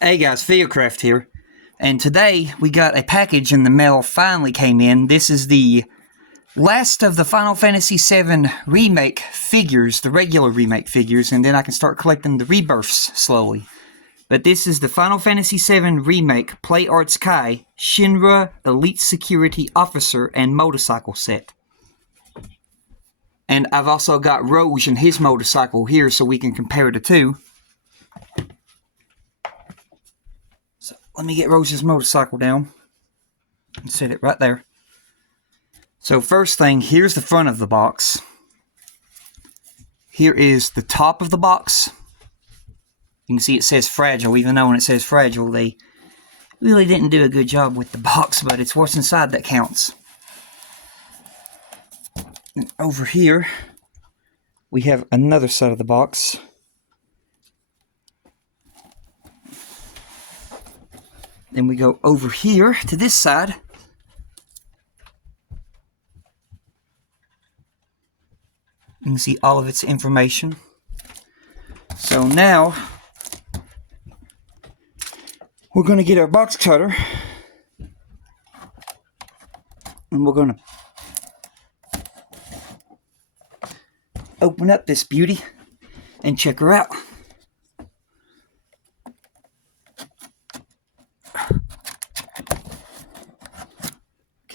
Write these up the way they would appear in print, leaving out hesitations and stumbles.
Hey guys, Theocraft here, and today we got a package in the mail finally came in. This is the last of the Final Fantasy VII remake figures, the regular remake figures, and then I can start collecting the rebirths slowly. But this is the Final Fantasy VII remake Play Arts Kai Shinra Elite Security Officer and Motorcycle set. And I've also got Roge and his motorcycle here so we can compare the two. Let me get Rose's motorcycle down and set it right there. So first thing, here's the front of the box. Here is the top of the box. You can see it says fragile. Even though when it says fragile, they really didn't do a good job with the box, but it's what's inside that counts. And over here, we have another side of the box. Then we go over here to this side. You can see all of its information. So now, we're going to get our box cutter. And we're going to open up this beauty and check her out.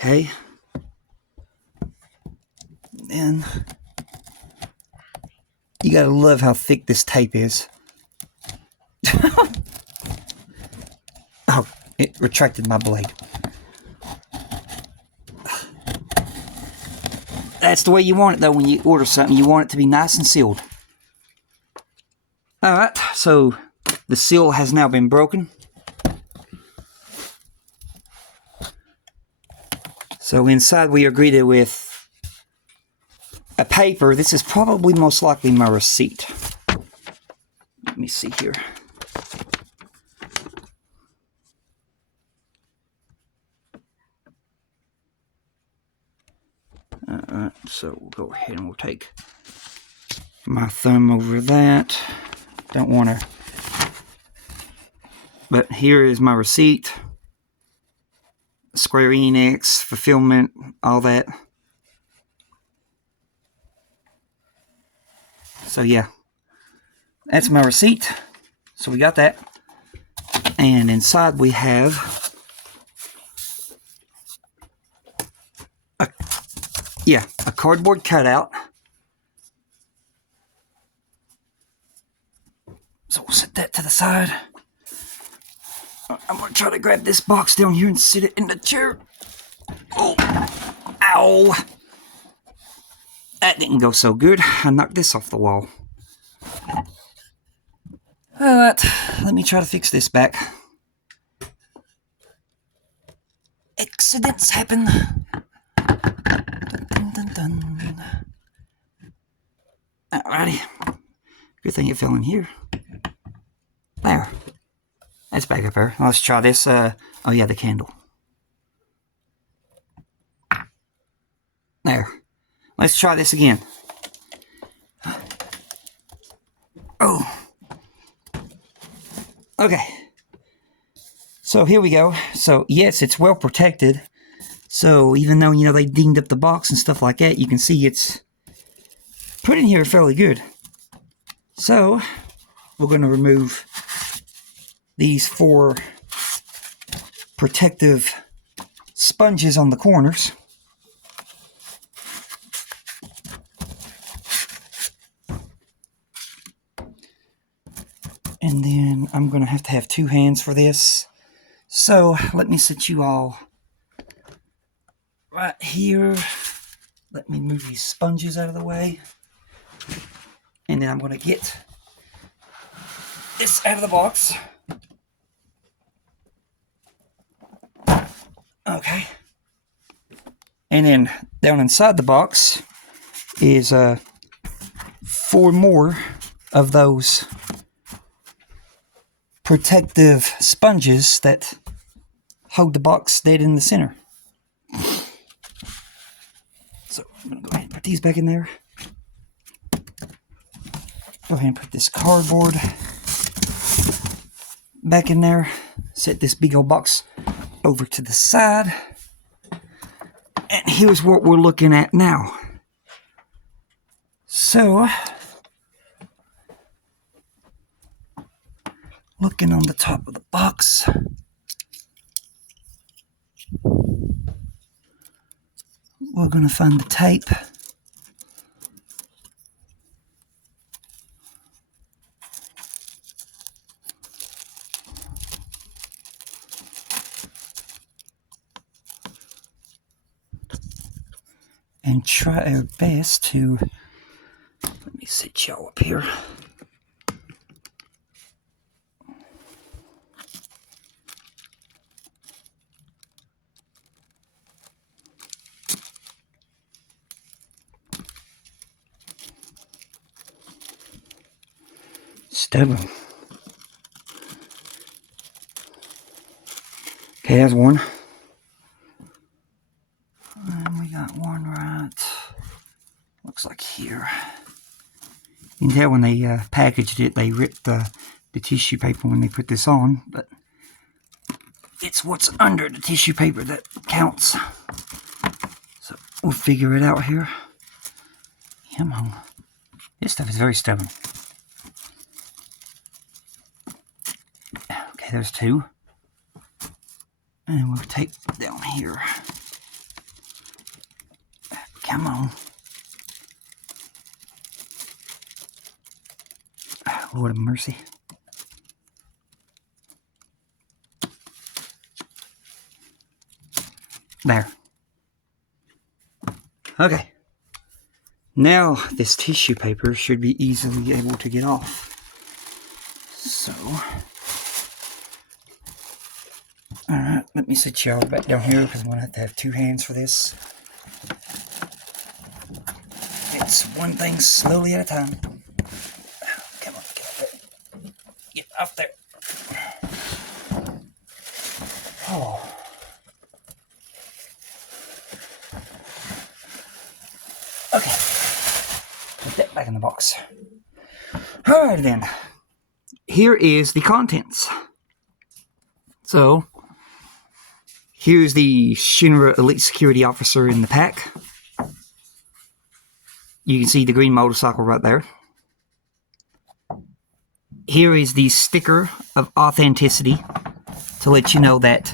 Okay, and you gotta love how thick this tape is. Oh, it retracted my blade. That's the way you want it though when you order something. You want it to be nice and sealed. Alright, so the seal has now been broken. So inside we are greeted with a paper. This is probably most likely my receipt. Let me see here. So we'll go ahead and we'll take my thumb over that. Don't want to. But here is my receipt. Square Enix, fulfillment, all that. So yeah, that's my receipt. So we got that. And inside we have a cardboard cutout. So we'll set that to the side. I'm going to try to grab this box down here and sit it in the chair. Oh, ow. That didn't go so good. I knocked this off the wall. Alright, let me try to fix this back. Accidents happen. Dun, dun, dun. Alrighty. Good thing it fell in here. There. That's back up there. Let's try this. Oh yeah, the candle. There. Let's try this again. Oh. Okay. So here we go. So yes, it's well protected. So even though, you know, they dinged up the box and stuff like that, you can see it's put in here fairly good. So we're going to remove these 4 protective sponges on the corners. And then I'm going to have 2 hands for this. So let me set you all right here. Let me move these sponges out of the way. And then I'm going to get this out of the box. Okay. And then down inside the box is 4 more of those protective sponges that hold the box dead in the center. So I'm going to go ahead and put these back in there. Go ahead and put this cardboard back in there. Set this big old box over to the side. And here's what we're looking at now. So, looking on the top of the box, we're going to find the tape. And try our best to, let me set y'all up here. Stubborn. Okay, there's one. And we got one right, looks like here. You can tell when they packaged it, they ripped the tissue paper when they put this on, but it's what's under the tissue paper that counts. So we'll figure it out here. Come on. This stuff is very stubborn. Okay, there's two. And we'll tape down here. Come on. Lord of mercy. There. Okay. Now this tissue paper should be easily able to get off. So, alright, let me set y'all back down here because I'm going to have two hands for this. It's one thing slowly at a time. Come on, get up there. Get up there. Oh. Okay. Put that back in the box. Alright then. Here is the contents. So, here's the Shinra Elite Security Officer in the pack. You can see the green motorcycle right there. Here is the sticker of authenticity to let you know that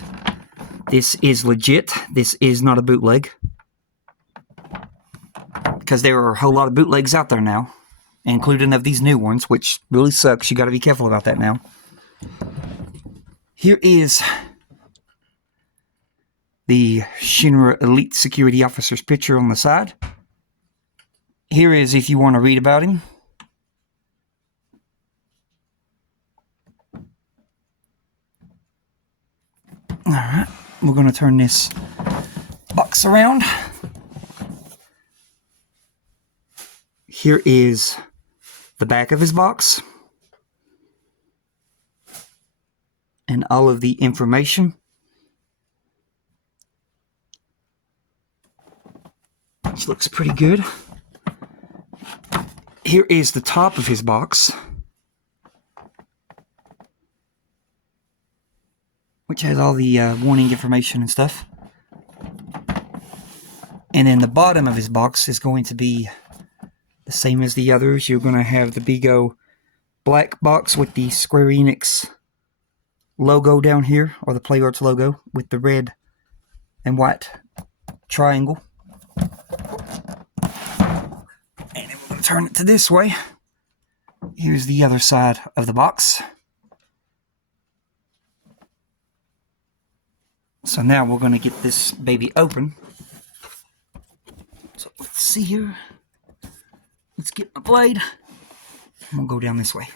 this is legit. This is not a bootleg. Because there are a whole lot of bootlegs out there now, including of these new ones, which really sucks. You got to be careful about that now. Here is the Shinra Elite Security Officer's picture on the side. Here is if you want to read about him. Alright, we're going to turn this box around. Here is the back of his box. And all of the information. Which looks pretty good. Here is the top of his box, which has all the warning information and stuff. And then the bottom of his box is going to be the same as the others. You're going to have the big old black box with the Square Enix logo down here, or the PlayArts logo, with the red and white triangle. And then we're going to turn it to this way. Here's the other side of the box. So now we're going to get this baby open. So let's see here. Let's get my blade. We'll go down this way.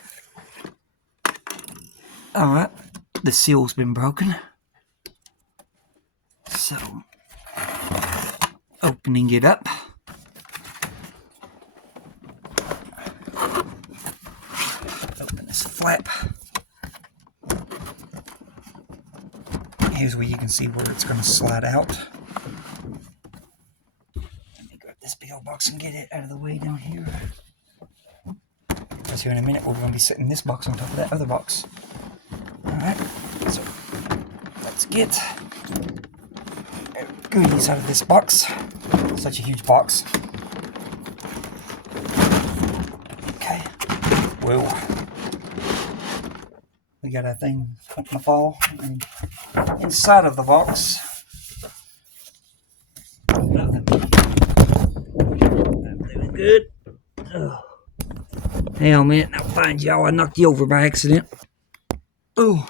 Alright, the seal's been broken. So, opening it up. Open this flap. Here's where you can see where it's going to slide out. Let me grab this big old box and get it out of the way down here. Because here in a minute we're going to be setting this box on top of that other box. Alright, so let's get goodies out of this box. Such a huge box. Okay. Whoa. We got a thing up in the fall. And inside of the box, nothing. I'm doing good. Oh. Hang on a minute, I'll find y'all. I knocked you over by accident. Oh.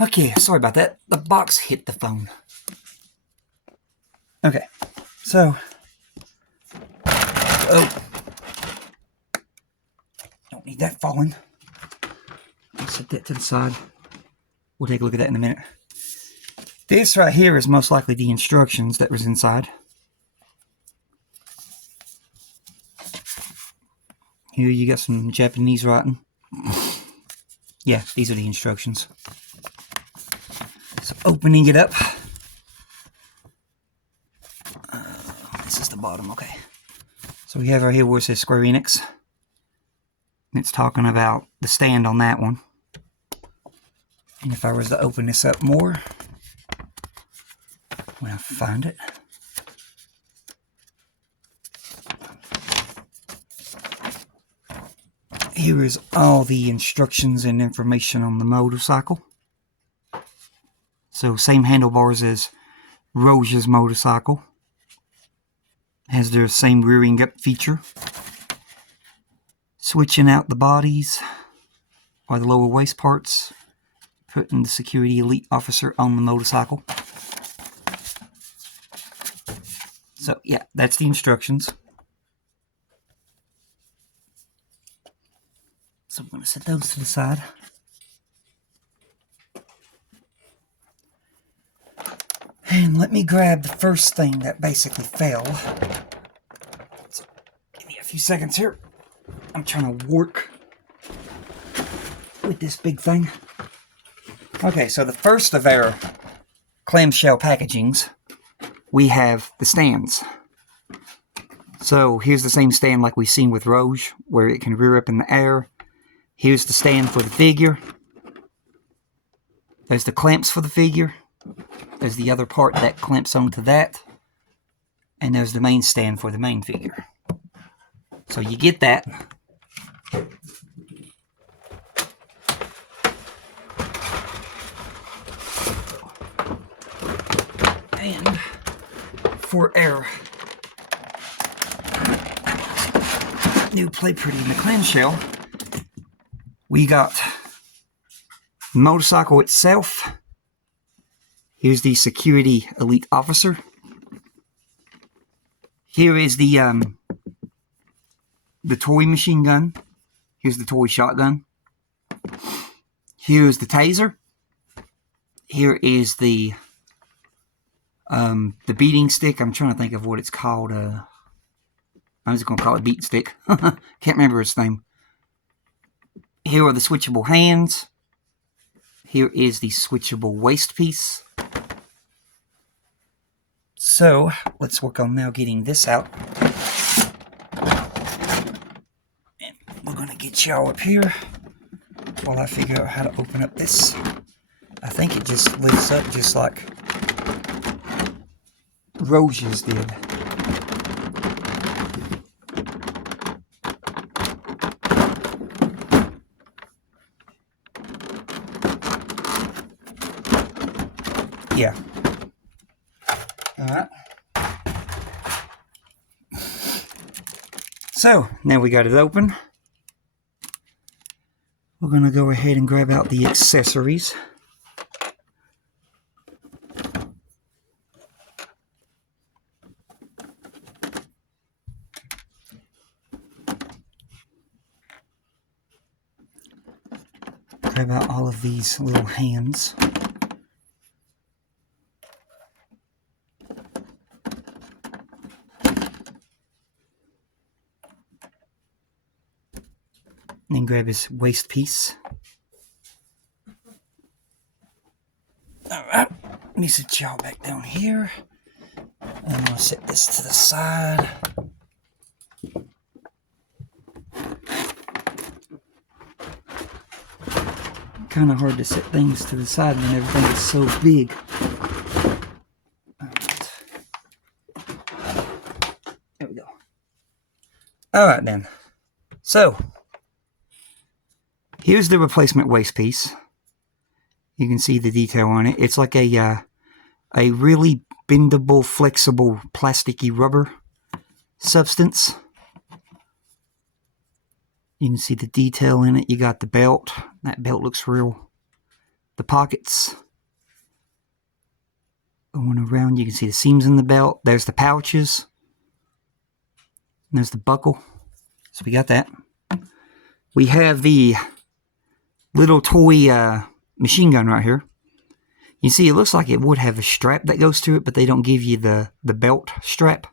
Okay, sorry about that. The box hit the phone. Okay, so. Oh. Don't need that falling. I'll set that to the side. We'll take a look at that in a minute. This right here is most likely the instructions that was inside. Here you got some Japanese writing. Yeah, these are the instructions. So opening it up. This is the bottom, okay. So we have right here where it says Square Enix. And it's talking about the stand on that one. And if I was to open this up more, when I find it. Here is all the instructions and information on the motorcycle. So same handlebars as Roja's motorcycle. Has their same rearing up feature. Switching out the bodies or the lower waist parts. Putting the security elite officer on the motorcycle. So yeah, that's the instructions. So I'm going to set those to the side. And let me grab the first thing that basically fell. So give me a few seconds here. I'm trying to work with this big thing. Okay, so the first of our clamshell packagings, we have the stands. So here's the same stand like we've seen with Roge, where it can rear up in the air. Here's the stand for the figure. There's the clamps for the figure. There's the other part that clamps onto that. And there's the main stand for the main figure. So you get that. And for our new Play Pretty in the clamshell, we got the motorcycle itself. Here's the security elite officer. Here is the toy machine gun. Here's the toy shotgun. Here's the taser. Here is the beating stick. I'm trying to think of what it's called. I'm just going to call it beat stick. Can't remember its name. Here are the switchable hands. Here is the switchable waist piece. So, let's work on now getting this out. And we're going to get y'all up here while I figure out how to open up this. I think it just lifts up just like Roge's did. Yeah. Alright. So, now we got it open. We're going to go ahead and grab out the accessories. Grab out all of these little hands. And then grab his waist piece. Alright, let me sit y'all back down here. And I'm going to set this to the side. kind of hard to set things to the side when everything is so big. Alright. There we go. Alright then. So, here's the replacement waist piece. You can see the detail on it. It's like a really bendable, flexible, plasticky rubber substance. You can see the detail in it. You got the belt. That belt looks real. The pockets going around. You can see the seams in the belt. There's the pouches. And there's the buckle. So we got that. We have the little toy machine gun right here. You see, it looks like it would have a strap that goes to it, but they don't give you the belt strap.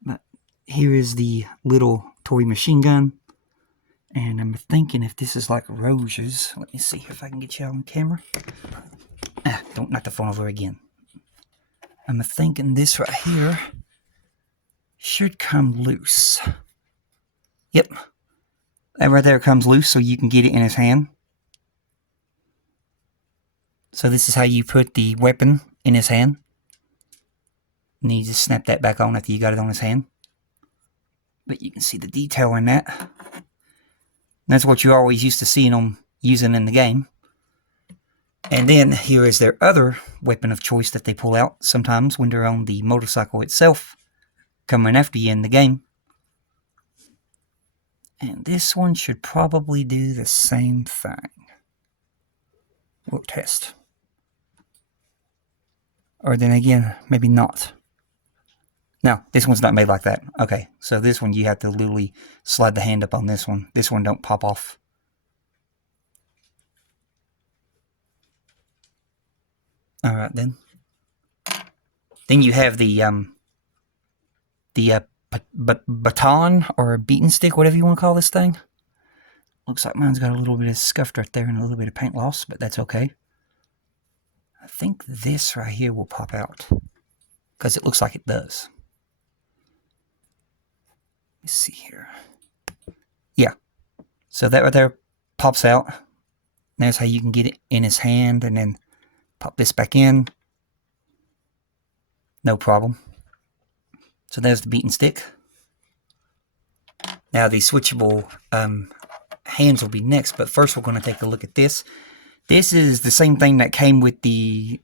But here is the little toy machine gun. And I'm thinking if this is like Rose's. Let me see if I can get you on camera. Don't knock the phone over again. I'm thinking this right here should come loose. Yep. That right there comes loose so you can get it in his hand. So this is how you put the weapon in his hand. And you just snap that back on after you got it on his hand. But you can see the detail in that. And that's what you always used to see them using in the game. And then here is their other weapon of choice that they pull out sometimes when they're on the motorcycle itself, coming after you in the game. And this one should probably do the same thing. We'll test. Or then again, maybe not. No, this one's not made like that. Okay, so this one you have to literally slide the hand up on this one. This one don't pop off. Alright then. Then you have the baton or a beaten stick, whatever you want to call this thing. Looks like mine's got a little bit of scuffed right there and a little bit of paint loss, but that's okay. I think this right here will pop out because it looks like it does. Let's see here. Yeah. So that right there pops out. And there's how you can get it in his hand and then pop this back in. No problem. So there's the beaten stick. Now the switchable hands will be next, but first we're going to take a look at this. This is the same thing that came with the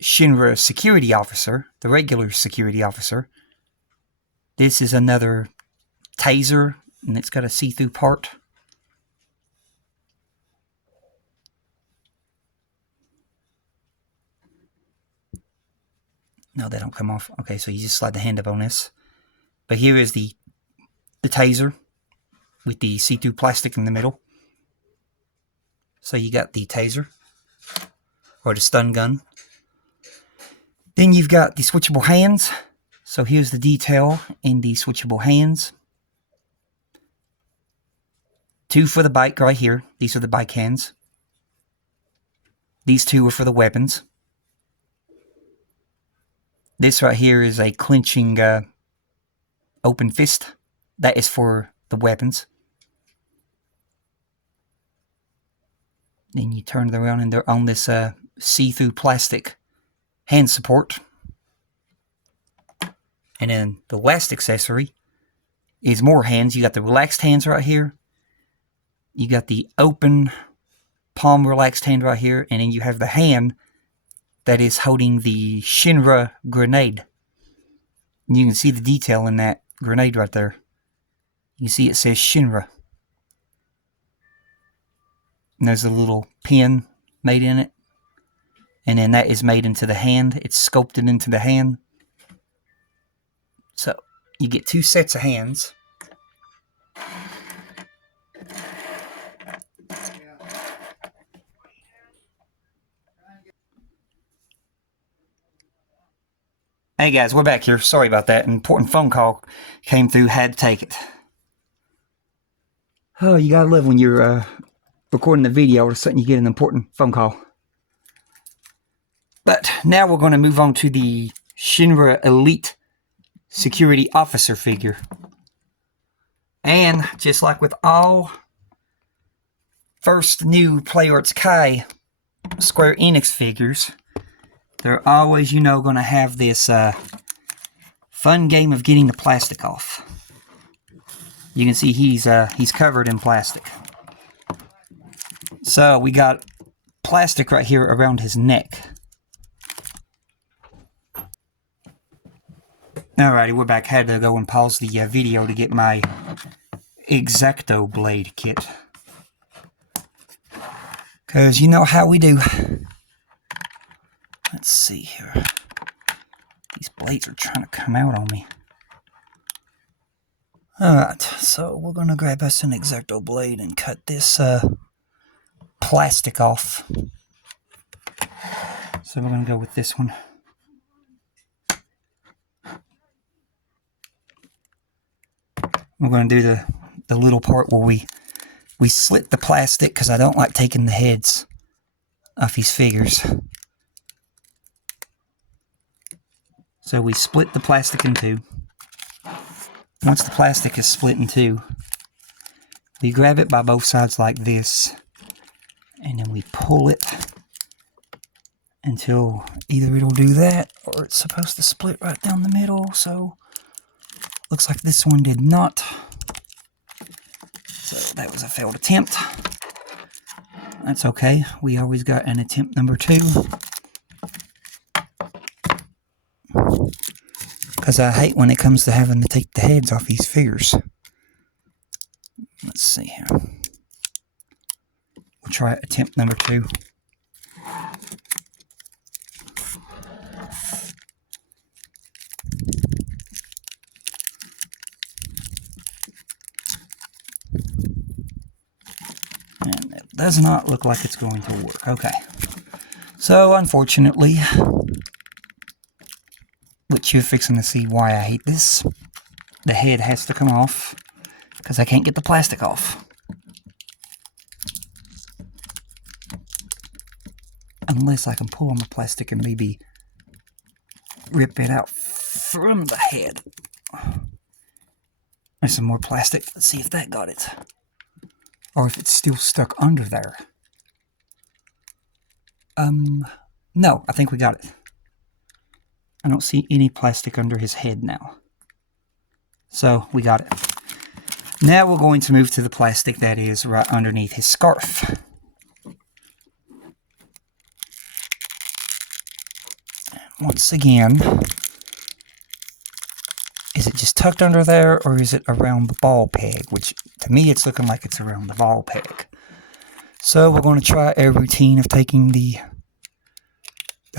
Shinra security officer, the regular security officer. This is another taser, and it's got a see-through part. No, they don't come off. Okay, so you just slide the hand up on this. But here is the taser with the see-through plastic in the middle. So you got the taser, or the stun gun. Then you've got the switchable hands. So here's the detail in the switchable hands. 2 for the bike right here. These are the bike hands. These 2 are for the weapons. This right here is a clenching open fist. That is for the weapons. Then you turn it around and they're on this see-through plastic hand support. And then the last accessory is more hands. You got the relaxed hands right here. You got the open palm relaxed hand right here. And then you have the hand that is holding the Shinra grenade. And you can see the detail in that grenade right there. You can see it says Shinra. And there's a little pin made in it. And then that is made into the hand. It's sculpted into the hand. So you get 2 sets of hands. Hey guys, we're back here. Sorry about that. An important phone call came through. Had to take it. Oh, you gotta love when you're recording the video or something, you get an important phone call. But now we're going to move on to the Shinra Elite Security Officer figure. And just like with all first new Play Arts Kai Square Enix figures, they're always, going to have this fun game of getting the plastic off. You can see he's covered in plastic. So we got plastic right here around his neck. Alrighty, we're back. Had to go and pause the video to get my X-Acto blade kit. Because you know how we do. Let's see here. These blades are trying to come out on me. Alright, so we're going to grab us an X-Acto blade and cut this plastic off. So we're going to go with this one. We're going to do the little part where we slit the plastic, because I don't like taking the heads off these figures. So we split the plastic in two. Once the plastic is split in two, we grab it by both sides like this, and then we pull it until either it'll do that, or it's supposed to split right down the middle. So looks like this one did not. So that was a failed attempt. That's okay. We always got an attempt number 2. Because I hate when it comes to having to take the heads off these figures. Let's see here. We'll try attempt number 2. And it does not look like it's going to work. Okay. So, unfortunately, which you're fixing to see why I hate this, the head has to come off, because I can't get the plastic off. Unless I can pull on the plastic and maybe rip it out from the head. There's some more plastic. Let's see if that got it. Or if it's still stuck under there. No, I think we got it. I don't see any plastic under his head now. So, we got it. Now we're going to move to the plastic that is right underneath his scarf. Once again, is it just tucked under there, or is it around the ball peg? Which, to me, it's looking like it's around the ball peg. So we're going to try a routine of taking the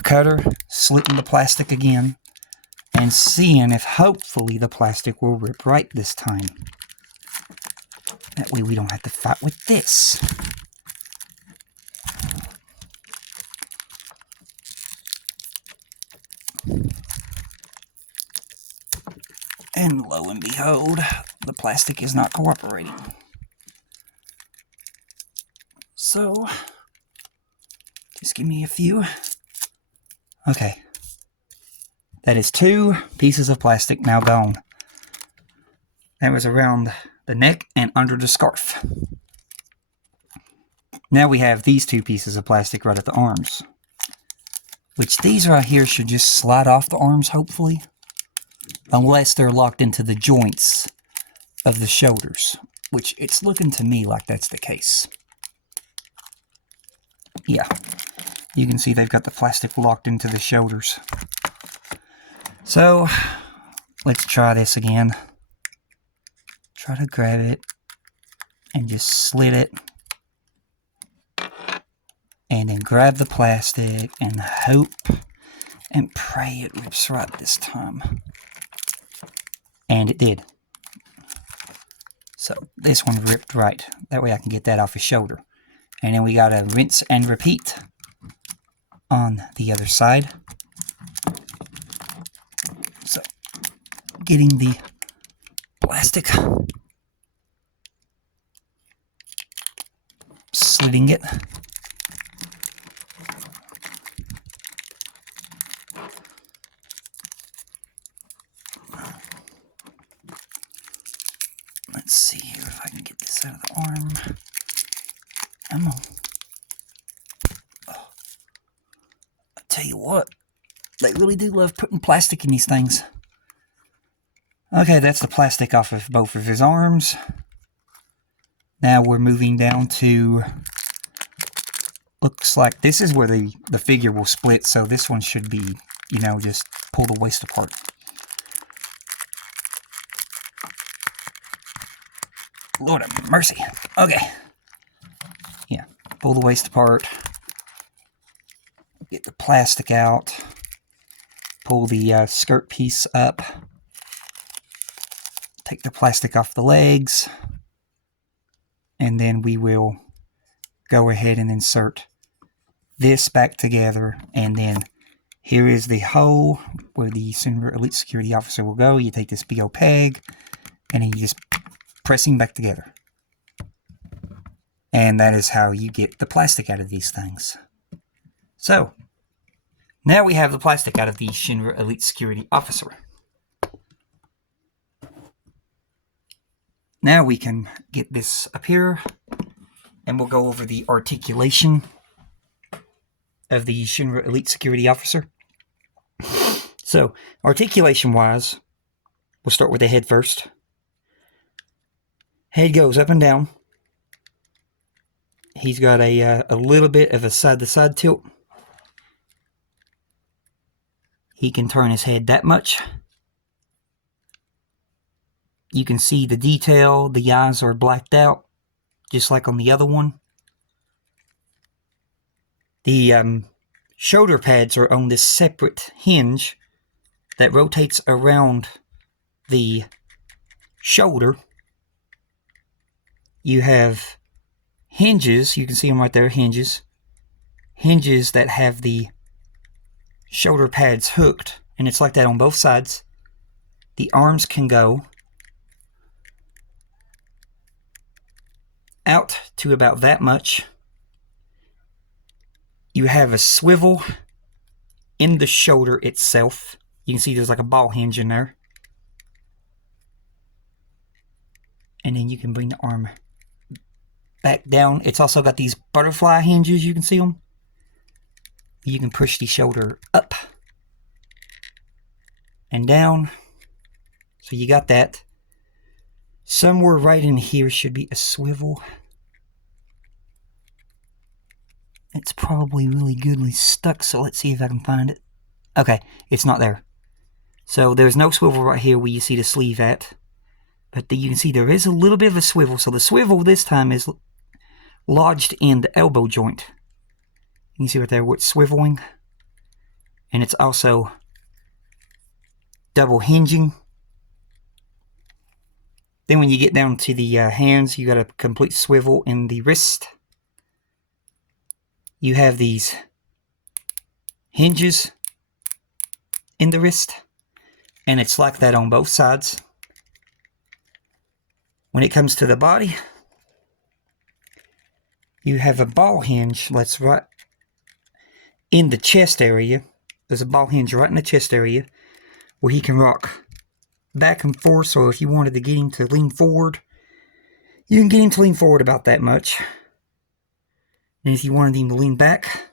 cutter, slitting the plastic again, and seeing if hopefully the plastic will rip right this time. That way we don't have to fight with this. And lo and behold, the plastic is not cooperating. So, just give me a few. Okay. That is 2 pieces of plastic now gone. That was around the neck and under the scarf. Now we have these 2 pieces of plastic right at the arms. Which these right here should just slide off the arms, hopefully. Unless they're locked into the joints of the shoulders. Which it's looking to me like that's the case. Yeah. You can see they've got the plastic locked into the shoulders. So, let's try this again. Try to grab it and just slit it. And then grab the plastic and hope and pray it rips right this time. And it did. So, this one ripped right. That way I can get that off his shoulder. And then we gotta rinse and repeat on the other side. So, getting the plastic, slitting it, let's see here if I can get this out of the arm. I'm gonna... I tell you what, they really do love putting plastic in these things. Okay, that's the plastic off of both of his arms. Now we're moving down to... Looks like this is where the figure will split, so this one should be, you know, just pull the waist apart. Lord have mercy. Okay. Yeah, pull the waist apart. Get the plastic out. Pull the skirt piece up. Take the plastic off the legs. And then we will go ahead and insert this back together. And then here is the hole where the shinra elite security officer will go. You take this big old peg, and then you just press him back together. And that is how you get the plastic out of these things. So, now we have the plastic out of the Shinra Elite Security Officer. Now we can get this up here, and we'll go over the articulation of the Shinra Elite Security Officer. So, articulation-wise, we'll start with the head first. Head goes up and down. He's got a little bit of a side-to-side tilt. He can turn his head that much. You can see the detail. The eyes are blacked out, just like on the other one. The shoulder pads are on this separate hinge that rotates around the shoulder. You have hinges, you can see them right there, hinges that have the shoulder pads hooked, and it's like that on both sides. The arms can go out to about that much. You have a swivel in the shoulder itself. You can see there's like a ball hinge in there. And then you can bring the arm back down. It's also got these butterfly hinges, you can see them. You can push the shoulder up and down. So you got that. Somewhere right in here should be a swivel. It's probably really goodly stuck, so let's see if I can find it. Okay, it's not there. So there's no swivel right here where you see the sleeve at. But you can see there is a little bit of a swivel. So the swivel this time is lodged in the elbow joint. You can see right there where it's swiveling. And it's also double hinging. Then when you get down to the hands, you got a complete swivel in the wrist. You have these hinges in the wrist. And it's like that on both sides. When it comes to the body, you have a ball hinge that's right in the chest area. There's a ball hinge right in the chest area where he can rock back and forth. So if you wanted to get him to lean forward, you can get him to lean forward about that much. And if you wanted him to lean back,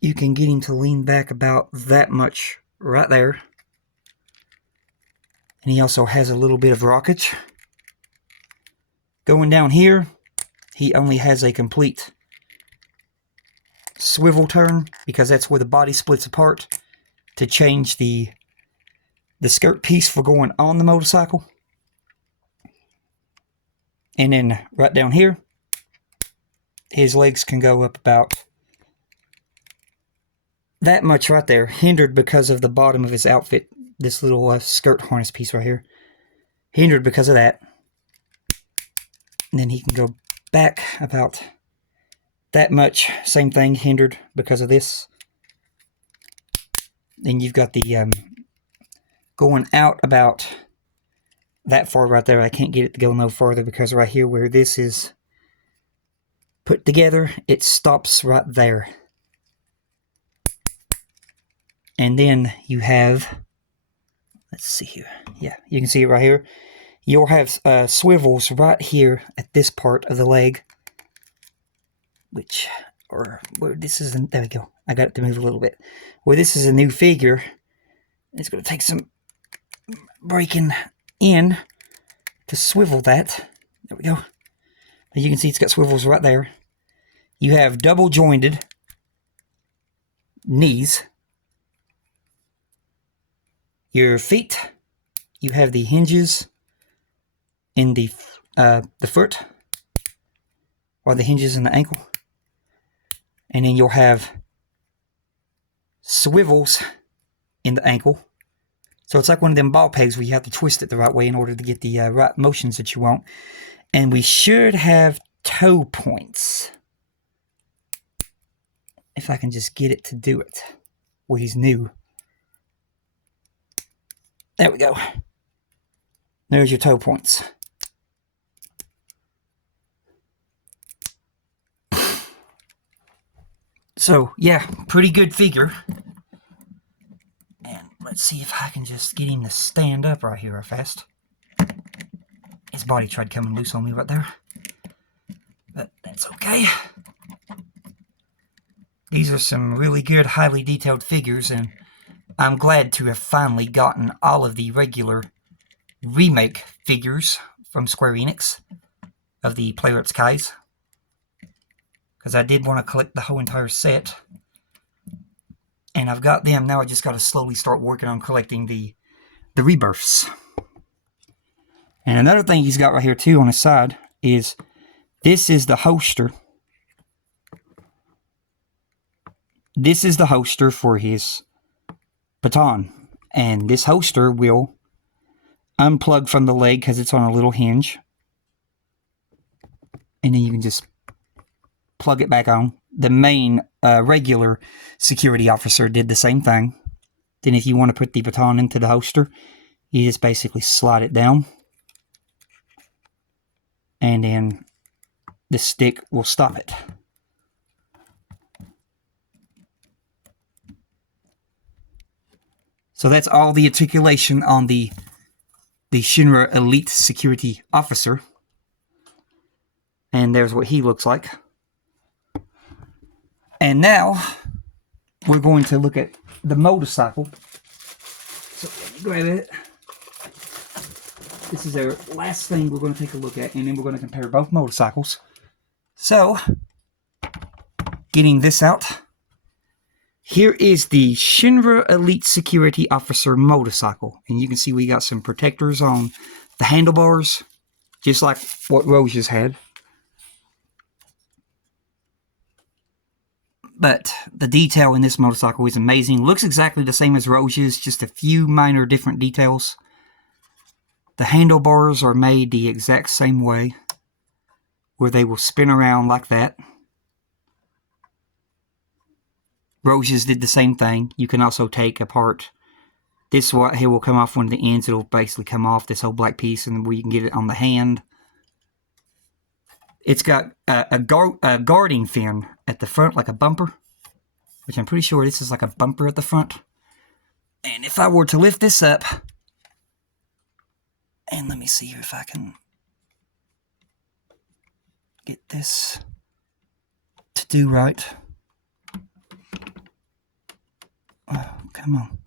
you can get him to lean back about that much right there. And he also has a little bit of rockage. Going down here, he only has a complete swivel turn because that's where the body splits apart to change the skirt piece for going on the motorcycle. And then right down here, his legs can go up about that much right there, hindered because of the bottom of his outfit. This little skirt harness piece right here. Hindered because of that. And then he can go back about that much. Same thing, hindered because of this. Then you've got the going out about that far right there. I can't get it to go no farther because right here where this is put together, it stops right there. And then you have... Let's see here. Yeah, you can see it right here. you'll have swivels right here at this part of the leg, which, or where this is, there we go. I got it to move a little bit. Where this is a new figure, it's going to take some breaking in to swivel that. There we go. As you can see, it's got swivels right there. You have double jointed knees. Your feet, you have the hinges in the foot, or the hinges in the ankle. And then you'll have swivels in the ankle. So it's like one of them ball pegs where you have to twist it the right way in order to get the right motions that you want. And we should have toe points. If I can just get it to do it. Well, he's new. There we go. There's your toe points. So, yeah, pretty good figure. And let's see if I can just get him to stand up right here fast. His body tried coming loose on me right there. But that's okay. These are some really good, highly detailed figures, and I'm glad to have finally gotten all of the regular remake figures from Square Enix of the Playwrights Kais. Because I did want to collect the whole entire set. And I've got them. Now I just got to slowly start working on collecting the rebirths. And another thing he's got right here too on his side is this is the holster. This is the holster for his baton. And this holster will unplug from the leg because it's on a little hinge. And then you can just plug it back on. The main regular security officer did the same thing. Then if you want to put the baton into the holster, you just basically slide it down. And then the stick will stop it. So that's all the articulation on the Shinra Elite Security Officer. And there's what he looks like. And now, we're going to look at the motorcycle. So let me grab it. This is our last thing we're going to take a look at, and then we're going to compare both motorcycles. So, getting this out. Here is the Shinra Elite Security Officer motorcycle. And you can see we got some protectors on the handlebars, just like what Rose's had. But the detail in this motorcycle is amazing. Looks exactly the same as Rose's, just a few minor different details. The handlebars are made the exact same way, where they will spin around like that. Rose's did the same thing. You can also take apart this right here will come off one of the ends. It'll basically come off this whole black piece, and where you can get it on the hand. It's got a guarding fin at the front, like a bumper, which I'm pretty sure this is like a bumper at the front. And if I were to lift this up, and let me see if I can get this to do right. Oh, come on.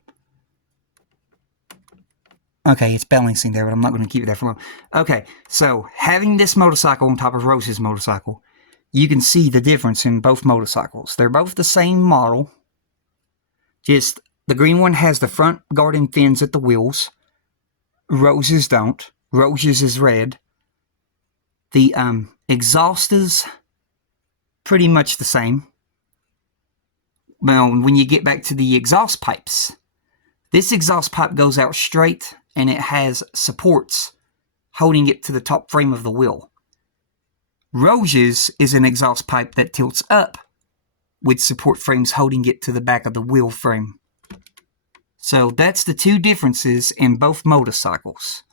Okay, it's balancing there, but I'm not going to keep it there for long. Okay, so having this motorcycle on top of Rose's motorcycle, you can see the difference in both motorcycles. They're both the same model. Just the green one has the front guarding fins at the wheels. Rose's don't. Rose's is red. The exhaust is pretty much the same. Well, when you get back to the exhaust pipes, this exhaust pipe goes out straight, and it has supports holding it to the top frame of the wheel. Rose's is an exhaust pipe that tilts up with support frames holding it to the back of the wheel frame. So that's the two differences in both motorcycles.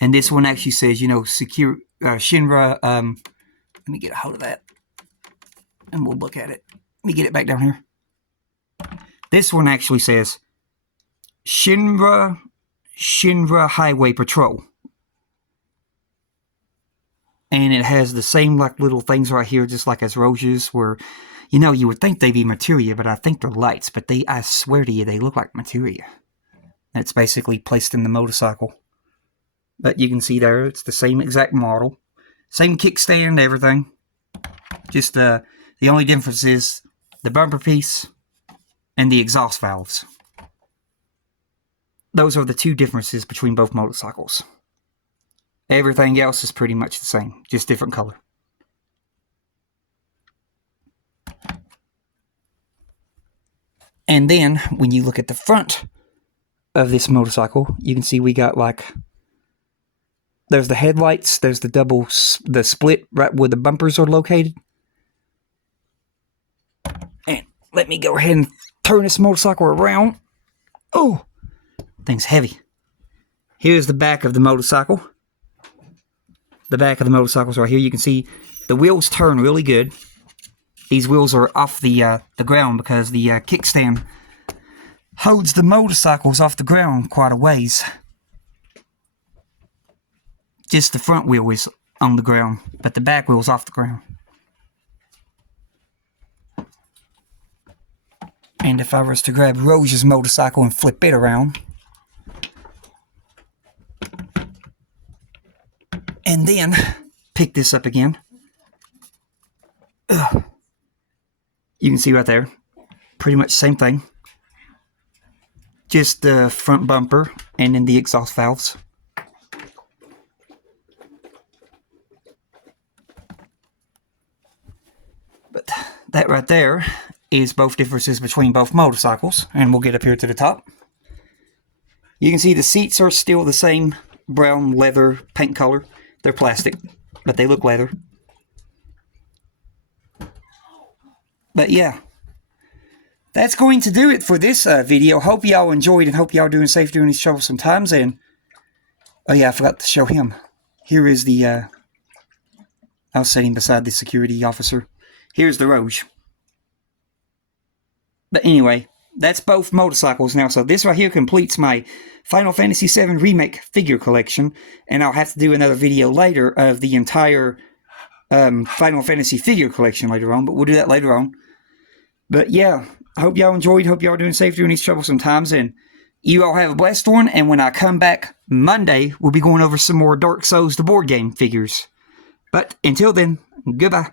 And this one actually says, you know, secure Shinra. Let me get a hold of that, and we'll look at it. Let me get it back down here. This one actually says Shinra Highway Patrol. And it has the same like little things right here, just like as Roges, where, you would think they'd be materia, but I think they're lights. But I swear to you, they look like materia. It's basically placed in the motorcycle. But you can see there, it's the same exact model. Same kickstand, everything. Just the only difference is the bumper piece and the exhaust valves. Those are the two differences between both motorcycles. Everything else is pretty much the same, just different color. And then, when you look at the front of this motorcycle, you can see we got there's the headlights, there's the split right where the bumpers are located. And let me go ahead and turn this motorcycle around. Oh, thing's heavy. Here's the back of the motorcycle. The back of the motorcycle's right here. You can see the wheels turn really good. These wheels are off the ground because the kickstand holds the motorcycles off the ground quite a ways. Just the front wheel is on the ground, but the back wheel's off the ground. And if I was to grab Rose's motorcycle and flip it around, and then pick this up again, you can see right there, pretty much the same thing. Just the front bumper and then the exhaust valves. But that right there is both differences between both motorcycles. And we'll get up here to the top. You can see the seats are still the same brown leather paint color. They're plastic, but they look leather. But yeah, that's going to do it for this video. Hope y'all enjoyed and hope y'all doing safe during these troublesome times. And oh yeah, I forgot to show him. Here is the I was sitting beside the security officer. Here's the Roge. But anyway, that's both motorcycles now. So this right here completes my Final Fantasy VII Remake figure collection. And I'll have to do another video later of the entire Final Fantasy figure collection later on. But we'll do that later on. But yeah, I hope y'all enjoyed. Hope y'all doing safe during these troublesome times. And you all have a blessed one. And when I come back Monday, we'll be going over some more Dark Souls, the board game figures. But until then, goodbye.